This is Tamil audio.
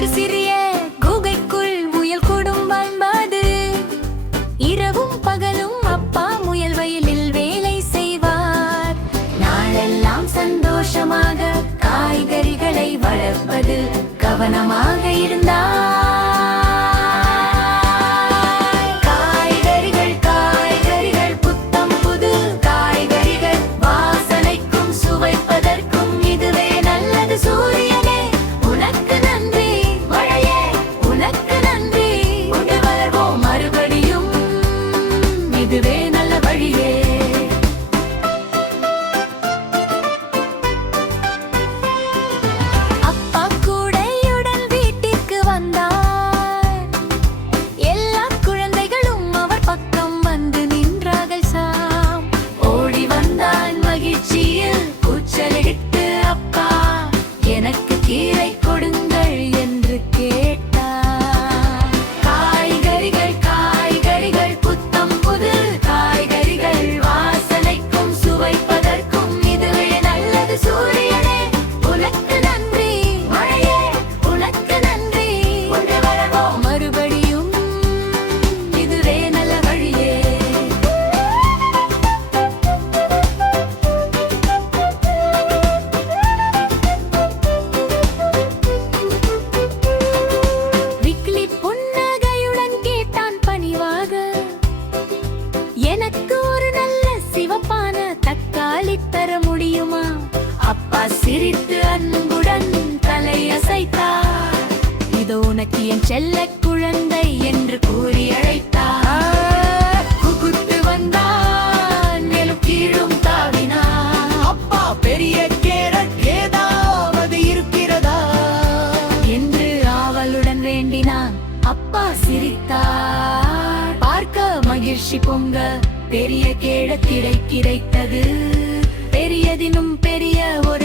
ஒரு சிறிய குகைக்குள் முயல் குடும்பம் வாழ்ந்தது. இரவும் பகலும் அப்பா முயல் வயலில் வேலை செய்வார். நாளெல்லாம் சந்தோஷமாக காய்கறிகளை வளர்ப்பதில் கவனமாக இருந்தார். இதுவே நல்ல வழியே. அப்பா கூடையுடன் வீட்டிற்கு வந்தார். எல்லா குழந்தைகளும் அவர் பக்கம் வந்து நின்றார்கள். சாம் ஓடி வந்தான் மகிழ்ச்சியில் கூச்சலிட்டு, அப்பா எனக்கு கீரை கொடுங்கள் என்று கேட்டார். எனக்கு ஒரு நல்ல சிவப்பான தக்காளி தர முடியுமா? அப்பா சிரித்து அன்புடன் தலையசைத்தார். இதோ உனக்கு என் செல்ல குழந்தை என்று கூறி அழைத்தார். குகுத்து வந்தான், மேலும் கீழும் தாவினான். அப்பா பெரிய கேரட் ஏதாவது இருக்கிறதா என்று ஆவலுடன் வேண்டினான். அப்பா சிரித்தார். பார்க்க மகிழ்ச்சி பொங்க பெரிய கேரட் கிடைத்தது. பெரியதினும் பெரிய ஒரு